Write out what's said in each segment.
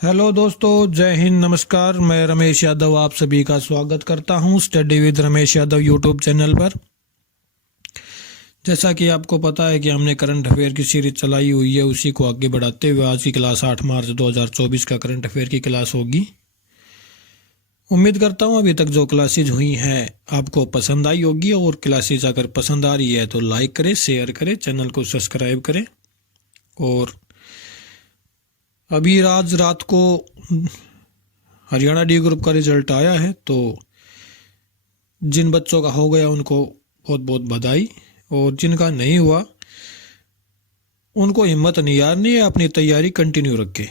Hello दोस्तों, जय हिंद, नमस्कार। मैं रमेश यादव आप सभी का स्वागत करता हूं study with Ramesh Yadav YouTube channel पर। जैसा कि आपको पता है कि हमने करंट अफेयर की सीरीज चलाई हुई है, उसी को आगे बढ़ाते हुए आज की क्लास 8 मार्च 2024 का करंट अफेयर की क्लास होगी। उम्मीद करता हूं अभी तक जो क्लासेज हुई हैं आपको पसंद आई होगी, और क्लासेज अगर पसंद आ रही है तो लाइक करें, शेयर करें, चैनल को सब्सक्राइब करें। और अभी आज रात को हरियाणा डी ग्रुप का रिजल्ट आया है, तो जिन बच्चों का हो गया उनको बहुत बहुत बधाई, और जिनका नहीं हुआ उनको हिम्मत नहीं हारनी है, अपनी तैयारी कंटिन्यू रखें।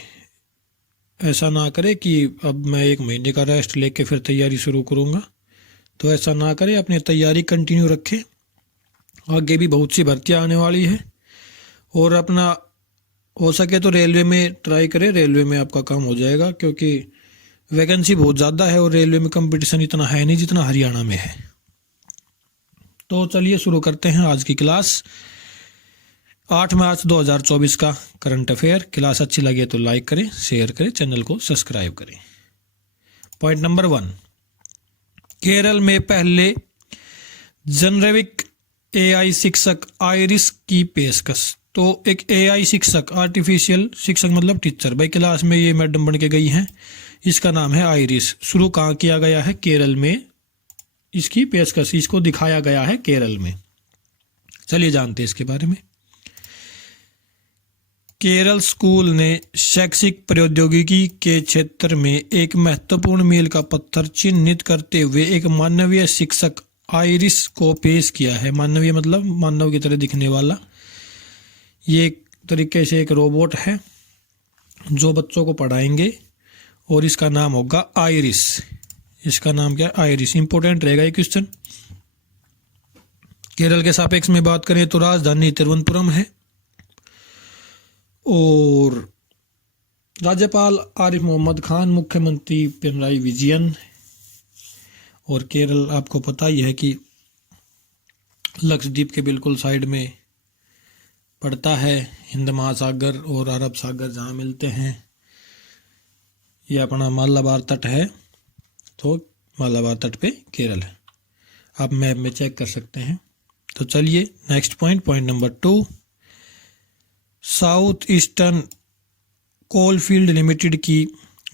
ऐसा ना करें कि अब मैं 1 महीने का रेस्ट लेके फिर तैयारी शुरू करूँगा, तो ऐसा ना करें, अपनी तैयारी कंटिन्यू रखें। आगे भी बहुत सी भर्तियाँ आने वाली है, और अपना हो सके तो रेलवे में ट्राई करें, रेलवे में आपका काम हो जाएगा, क्योंकि वैकेंसी बहुत ज़्यादा है और रेलवे में कंपटीशन इतना है नहीं जितना हरियाणा में है। तो चलिए शुरू करते हैं आज की क्लास। 8 मार्च 2024 का करंट अफेयर। क्लास अच्छी लगे तो लाइक करें, शेयर करें, चैनल को सब्सक्राइब करें। पॉइंट नंबर 1, केरल में पहले जेनरिक एआई शिक्षक आइरिस की पेशकश। तो एक एआई शिक्षक, आर्टिफिशियल शिक्षक मतलब टीचर, भाई क्लास में ये मैडम बन के गई हैं, इसका नाम है आइरिस। शुरू कहाँ किया गया है? केरल में इसकी पेशकश, इसको दिखाया गया है केरल में। चलिए जानते हैं इसके बारे में। केरल स्कूल ने शैक्षिक प्रौद्योगिकी के क्षेत्र में एक महत्वपूर्ण मील का पत्थर चिन्हित करते हुए एक मानवीय शिक्षक आइरिस को पेश किया है। मानवीय मतलब मानव की तरह दिखने वाला। ये एक तरीके से एक रोबोट है जो बच्चों को पढ़ाएंगे, और इसका नाम होगा आइरिस। इसका नाम क्या है? आइरिस। इंपॉर्टेंट रहेगा ये क्वेश्चन। केरल के सापेक्ष में बात करें तो राजधानी तिरुवनंतपुरम है, और राज्यपाल आरिफ मोहम्मद खान, मुख्यमंत्री पिनराई विजयन। और केरल आपको पता ही है कि लक्षद्वीप के बिल्कुल साइड में पड़ता है। हिंद महासागर और अरब सागर जहाँ मिलते हैं, ये अपना मालाबार तट है, तो मालाबार तट पे केरल है। आप मैप में चेक कर सकते हैं। तो चलिए next point, point number 2, south eastern coalfield limited की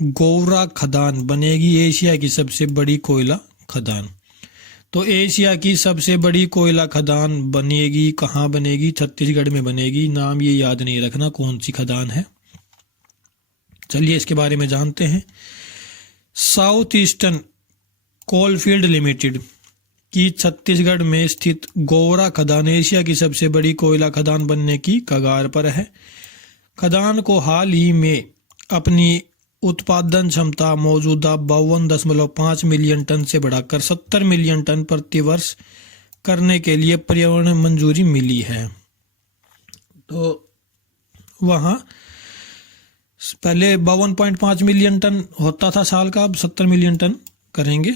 गोवरा खदान बनेगी एशिया की सबसे बड़ी कोयला खदान। तो एशिया की सबसे बड़ी कोयला खदान बनेगी, कहाँ बनेगी? छत्तीसगढ़ में बनेगी। नाम ये याद नहीं रखना कौन सी खदान है। चलिए इसके बारे में जानते हैं। साउथ ईस्टर्न कोलफील्ड लिमिटेड की छत्तीसगढ़ में स्थित गोवरा खदान एशिया की सबसे बड़ी कोयला खदान बनने की कगार पर है। खदान को हाल ही में अपनी उत्पादन क्षमता मौजूदा 52.5 मिलियन टन से बढ़ाकर 70 मिलियन टन प्रति वर्ष करने के लिए पर्यावरण मंजूरी मिली है। तो वहाँ पहले 52.5 मिलियन टन होता था साल का, अब 70 मिलियन टन करेंगे।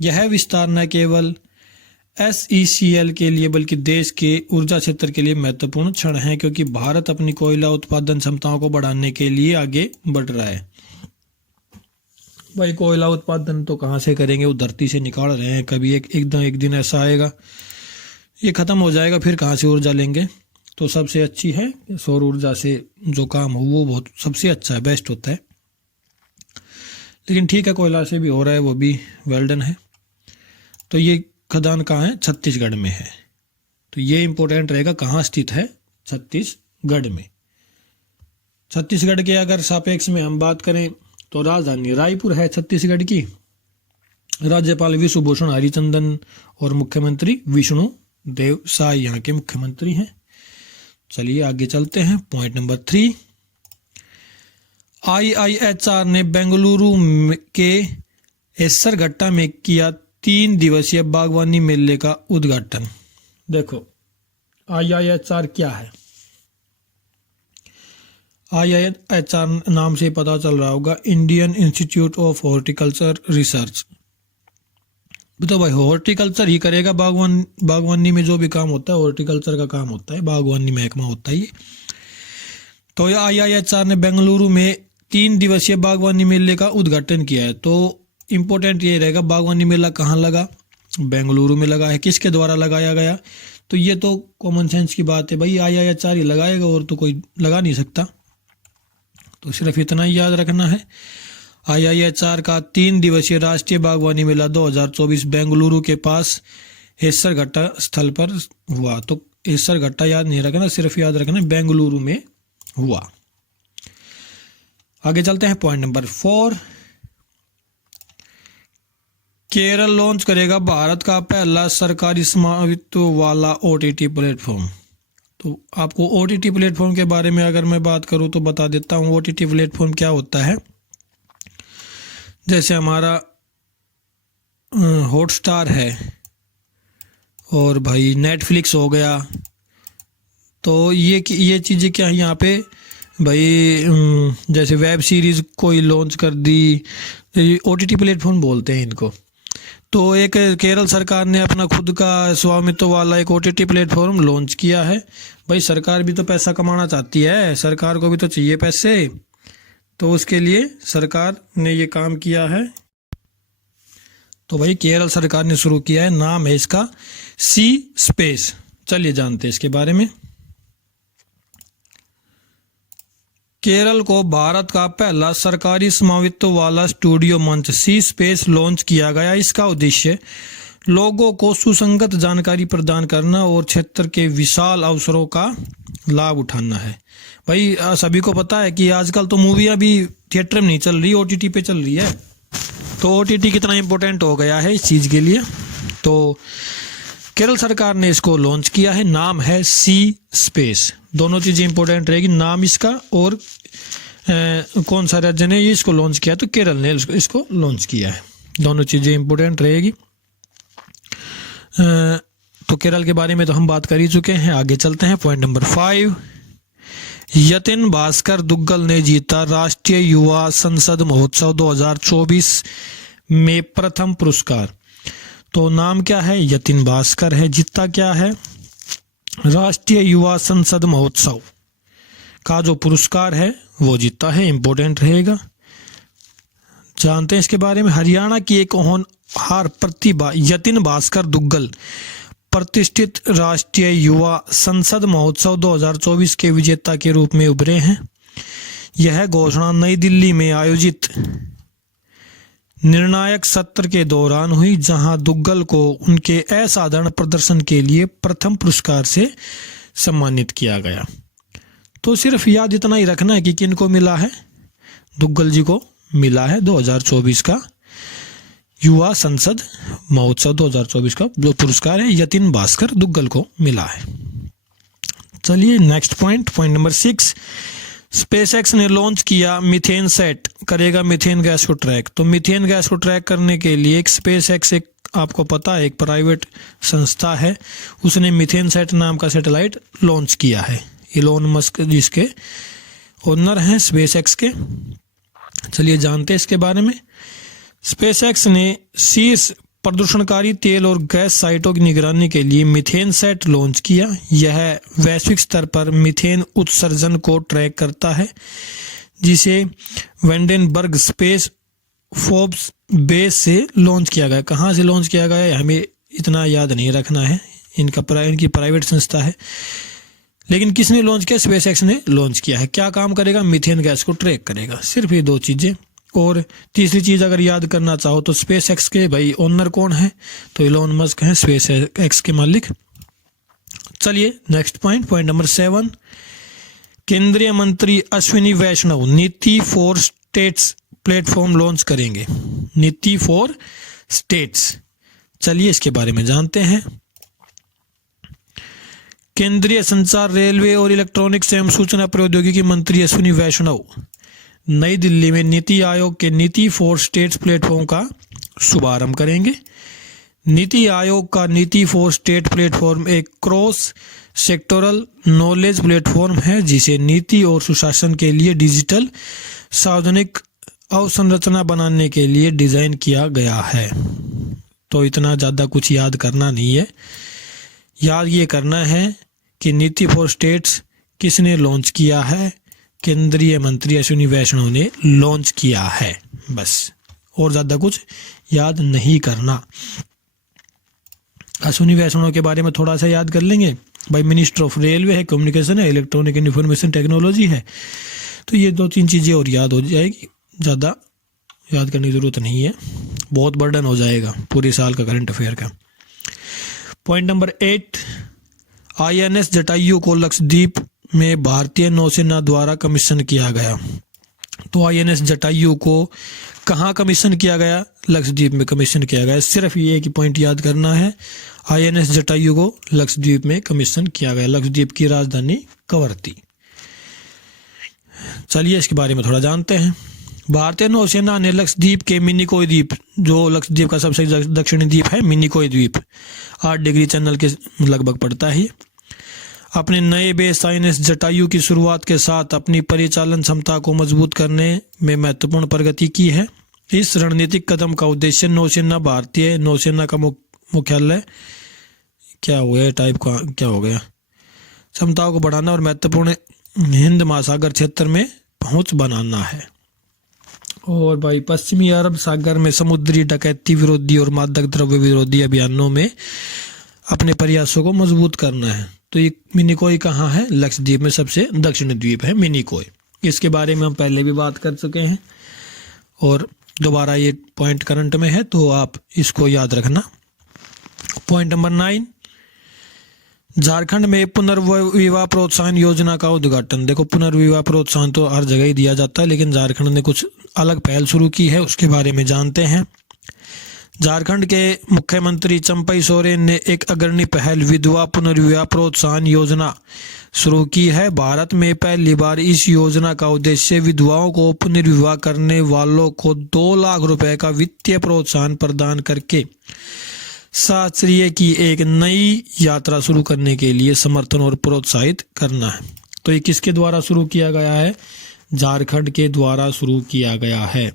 यह विस्तार न केवल SECL के लिए बल्कि देश के ऊर्जा क्षेत्र के लिए महत्वपूर्ण क्षण है, क्योंकि भारत अपनी कोयला उत्पादन क्षमताओं को बढ़ाने के लिए आगे बढ़ रहा है। भाई कोयला उत्पादन तो कहाँ से करेंगे? वो धरती से निकाल रहे हैं। कभी एक दिन ऐसा आएगा ये खत्म हो जाएगा, फिर कहाँ से ऊर्जा लेंगे? तो सबसे अच्छी है सौर ऊर्जा से जो काम हो वो बहुत सबसे अच्छा है, बेस्ट होता है। लेकिन ठीक है, कोयला से भी हो रहा है, वो भी वेल डन है। तो ये खदान कहाँ है? छत्तीसगढ़ में है। तो ये इंपॉर्टेंट रहेगा, कहाँ स्थित है? छत्तीसगढ़ में। छत्तीसगढ़ के अगर सापेक्ष में हम बात करें तो राजधानी रायपुर है छत्तीसगढ़ की। राज्यपाल विश्वभूषण हरिचंदन और मुख्यमंत्री विष्णु देव साय यहाँ के मुख्यमंत्री हैं। चलिए आगे चलते हैं। पॉइंट नंबर 3, IIHR ने बेंगलुरु के एसरघट्टा में किया 3 दिवसीय बागवानी मेले का उद्घाटन। देखो IIHR क्या है? IIHR नाम से पता चल रहा होगा, Indian institute of horticulture research. तो भाई हॉर्टिकल्चर ही करेगा, बागवानी में जो भी काम होता है हॉर्टिकल्चर का काम होता है, बागवानी महकमा होता है ये। तो IIHR ने बेंगलुरु में 3 दिवसीय बागवानी मेले का उद्घाटन किया है। तो इम्पोर्टेंट ये रहेगा, बागवानी मेला कहाँ लगा? बेंगलुरु में लगा है। किसके द्वारा लगाया गया? तो ये तो कॉमन सेंस की बात है भाई, IIHR ही लगाएगा और तो कोई लगा नहीं सकता। तो सिर्फ इतना ही याद रखना है। IIHR का 3 दिवसीय राष्ट्रीय बागवानी मेला 2024 बेंगलुरु के पास हेसरघट्टा स्थल पर हुआ। तो हेसरघट्टा याद नहीं रखना, सिर्फ याद रखना बेंगलुरु में हुआ। आगे चलते हैं पॉइंट नंबर 4। केरल लॉन्च करेगा भारत का पहला सरकारी स्वामित्व वाला OTT प्लेटफॉर्म। तो आपको OTT प्लेटफॉर्म के बारे में अगर मैं बात करूं तो बता देता हूं OTT प्लेटफॉर्म क्या होता है। जैसे हमारा हॉटस्टार है और भाई नेटफ्लिक्स हो गया, तो ये चीज़ें क्या है यहाँ पे भाई, जैसे वेब सीरीज़ कोई लॉन्च कर दी, OTT प्लेटफॉर्म बोलते हैं इनको। तो एक केरल सरकार ने अपना खुद का स्वामित्व वाला एक OTT प्लेटफॉर्म लॉन्च किया है। भाई सरकार भी तो पैसा कमाना चाहती है, सरकार को भी तो चाहिए पैसे, तो उसके लिए सरकार ने ये काम किया है। तो भाई केरल सरकार ने शुरू किया है, नाम है इसका सी स्पेस। चलिए जानते हैं इसके बारे में। केरल को भारत का पहला सरकारी स्वामित्व वाला स्टूडियो मंच सी स्पेस लॉन्च किया गया। इसका उद्देश्य लोगों को सुसंगत जानकारी प्रदान करना और क्षेत्र के विशाल अवसरों का लाभ उठाना है। भाई सभी को पता है कि आजकल तो मूवियाँ भी थिएटर में नहीं चल रही, OTT पे चल रही है। तो OTT कितना इम्पोर्टेंट हो गया है इस चीज़ के लिए। तो केरल सरकार ने इसको लॉन्च किया है, नाम है सी स्पेस। दोनों चीज़ें इंपॉर्टेंट रहेगी, नाम इसका और कौन सा राज्य ने इसको लॉन्च किया, तो केरल ने इसको लॉन्च किया है। दोनों चीज़ें इंपॉर्टेंट रहेगी। तो केरल के बारे में तो हम बात कर ही चुके हैं। आगे चलते हैं पॉइंट नंबर 5। यतिन भास्कर दुग्गल ने जीता राष्ट्रीय युवा संसद महोत्सव 2024 में प्रथम पुरस्कार। तो नाम क्या है? यतिन भास्कर है। जीता क्या है? राष्ट्रीय युवा संसद महोत्सव का जो पुरस्कार है वो जीता है, इंपॉर्टेंट रहेगा। जानते हैं इसके बारे में। हरियाणा की एक होनहार प्रतिभा यतिन भास्कर दुग्गल प्रतिष्ठित राष्ट्रीय युवा संसद महोत्सव 2024 के विजेता के रूप में उभरे हैं। यह घोषणा नई दिल्ली में आयोजित निर्णायक सत्र के दौरान हुई, जहां दुग्गल को उनके असाधारण प्रदर्शन के लिए प्रथम पुरस्कार से सम्मानित किया गया। तो सिर्फ याद इतना ही रखना है कि किन को मिला है? दुग्गल जी को मिला है 2024 का युवा संसद महोत्सव 2024 का जो पुरस्कार है यतिन भास्कर दुग्गल को मिला है। चलिए नेक्स्ट पॉइंट नंबर 6। स्पेसएक्स ने लॉन्च किया मीथेन सेट, करेगा मीथेन गैस को ट्रैक। तो मीथेन गैस को ट्रैक करने के लिए एक स्पेसएक्स, एक आपको पता है एक प्राइवेट संस्था है, उसने मीथेन सेट नाम का सैटेलाइट लॉन्च किया है। इलोन मस्क जिसके ओनर हैं स्पेसएक्स के। चलिए जानते हैं इसके बारे में। स्पेसएक्स ने शीर्ष प्रदूषणकारी तेल और गैस साइटों की निगरानी के लिए मीथेन सेट लॉन्च किया। यह वैश्विक स्तर पर मीथेन उत्सर्जन को ट्रैक करता है, जिसे वेंडेनबर्ग स्पेस फोर्ब्स बेस से लॉन्च किया गया। कहाँ से लॉन्च किया गया है हमें इतना याद नहीं रखना है, इनकी प्राइवेट संस्था है। लेकिन किसने लॉन्च किया? स्पेसएक्स ने लॉन्च किया है। क्या काम करेगा? मीथेन गैस को ट्रैक करेगा। सिर्फ ये दो चीज़ें। और तीसरी चीज़ अगर याद करना चाहो तो स्पेसएक्स के भाई ओनर कौन है? तो इलोन मस्क हैं, स्पेसएक्स के मालिक। चलिए नेक्स्ट पॉइंट नंबर 7। केंद्रीय मंत्री अश्विनी वैष्णव नीति फॉर स्टेट्स प्लेटफॉर्म लॉन्च करेंगे। नीति फॉर स्टेट्स, चलिए इसके बारे में जानते हैं। केंद्रीय संचार, रेलवे और इलेक्ट्रॉनिक्स एवं सूचना प्रौद्योगिकी मंत्री अश्विनी वैष्णव नई दिल्ली में नीति आयोग के नीति फॉर स्टेट्स प्लेटफॉर्म का शुभारंभ करेंगे। नीति आयोग का नीति फॉर स्टेट प्लेटफॉर्म एक क्रॉस सेक्टोरल नॉलेज प्लेटफॉर्म है, जिसे नीति और सुशासन के लिए डिजिटल सार्वजनिक अवसंरचना बनाने के लिए डिजाइन किया गया है। तो इतना ज़्यादा कुछ याद करना नहीं है, याद ये करना है कि नीति फॉर स्टेट्स किसने लॉन्च किया है, केंद्रीय मंत्री अश्विनी वैष्णव ने लॉन्च किया है। बस, और ज़्यादा कुछ याद नहीं करना। अश्विनी वैष्णव के बारे में थोड़ा सा याद कर लेंगे भाई। मिनिस्टर ऑफ रेलवे है, कम्युनिकेशन है, इलेक्ट्रॉनिक एंड इंफॉर्मेशन टेक्नोलॉजी है। तो ये 2-3 चीज़ें और याद हो जाएगी, ज़्यादा याद करने की ज़रूरत नहीं है, बहुत बर्डन हो जाएगा पूरे साल का करंट अफेयर का। पॉइंट नंबर 8, INS जटायु को लक्षद्वीप में भारतीय नौसेना द्वारा कमीशन किया गया। तो INS जटायु को कहाँ कमीशन किया गया? लक्षद्वीप में कमीशन किया गया। सिर्फ ये एक पॉइंट याद करना है, INS जटायु को लक्षद्वीप में कमीशन किया गया। लक्षद्वीप की राजधानी कवरत्ती। चलिए इसके बारे में थोड़ा जानते हैं। भारतीय नौसेना ने लक्षद्वीप के मिनिकोय द्वीप, जो लक्षद्वीप का सबसे दक्षिणी द्वीप है, मिनिकोय द्वीप 8 डिग्री चैनल के लगभग पड़ता है, अपने नए बेस INS जटायु की शुरुआत के साथ अपनी परिचालन क्षमता को मजबूत करने में महत्वपूर्ण प्रगति की है। इस रणनीतिक कदम का उद्देश्य नौसेना, भारतीय नौसेना का मुख्यालय क्या हुआ टाइप का क्या हो गया, क्षमताओं को बढ़ाना और महत्वपूर्ण हिंद महासागर क्षेत्र में पहुंच बनाना है। और भाई पश्चिमी अरब सागर में समुद्री डकैती विरोधी और मादक द्रव्य विरोधी अभियानों में अपने प्रयासों को मजबूत करना है। तो ये मिनिकोय कहाँ है? लक्षद्वीप में सबसे दक्षिणी द्वीप है मिनिकोय। इसके बारे में हम पहले भी बात कर चुके हैं और दोबारा ये पॉइंट करंट में है, तो आप इसको याद रखना। पॉइंट नंबर 9, झारखंड में पुनर्विवाह प्रोत्साहन योजना का उद्घाटन। देखो, पुनर्विवाह प्रोत्साहन तो हर जगह ही दिया जाता है, लेकिन झारखंड ने कुछ अलग पहल शुरू की है, उसके बारे में जानते हैं। झारखंड के मुख्यमंत्री चंपई सोरेन ने एक अग्रणी पहल विधवा पुनर्विवाह प्रोत्साहन योजना शुरू की है। भारत में पहली बार इस योजना का उद्देश्य विधवाओं को पुनर्विवाह करने वालों को 2 लाख रुपए का वित्तीय प्रोत्साहन प्रदान करके शास्त्रीय की एक नई यात्रा शुरू करने के लिए समर्थन और प्रोत्साहित करना है। तो ये किसके द्वारा शुरू किया गया है? झारखंड के द्वारा शुरू किया गया है।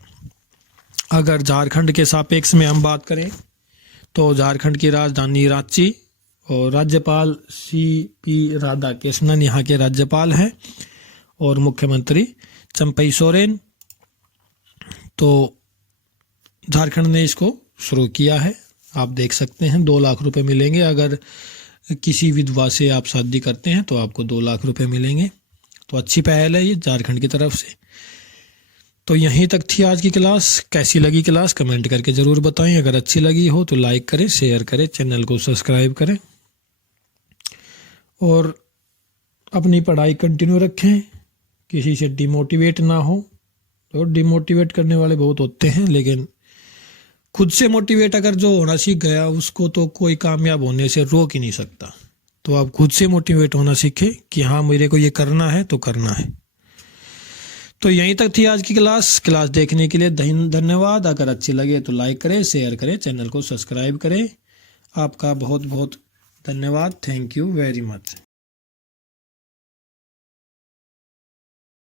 अगर झारखंड के सापेक्ष में हम बात करें तो झारखंड की राजधानी रांची और राज्यपाल CP राधाकृष्णन यहाँ के राज्यपाल हैं और मुख्यमंत्री चंपई सोरेन। तो झारखंड ने इसको शुरू किया है। आप देख सकते हैं 2 लाख रुपए मिलेंगे। अगर किसी विधवा से आप शादी करते हैं तो आपको 2 लाख रुपए मिलेंगे। तो अच्छी पहल है ये झारखंड की तरफ से। तो यहीं तक थी आज की क्लास। कैसी लगी क्लास कमेंट करके ज़रूर बताएं। अगर अच्छी लगी हो तो लाइक करें, शेयर करें, चैनल को सब्सक्राइब करें और अपनी पढ़ाई कंटिन्यू रखें। किसी से डिमोटिवेट ना हो। तो डिमोटिवेट करने वाले बहुत होते हैं, लेकिन खुद से मोटिवेट अगर जो होना सीख गया उसको तो कोई कामयाब होने से रोक ही नहीं सकता। तो आप खुद से मोटिवेट होना सीखें कि हाँ मेरे को ये करना है तो करना है। तो यहीं तक थी आज की क्लास देखने के लिए धन्यवाद। अगर अच्छी लगे तो लाइक करें, शेयर करें, चैनल को सब्सक्राइब करें। आपका बहुत बहुत धन्यवाद। Thank you very much.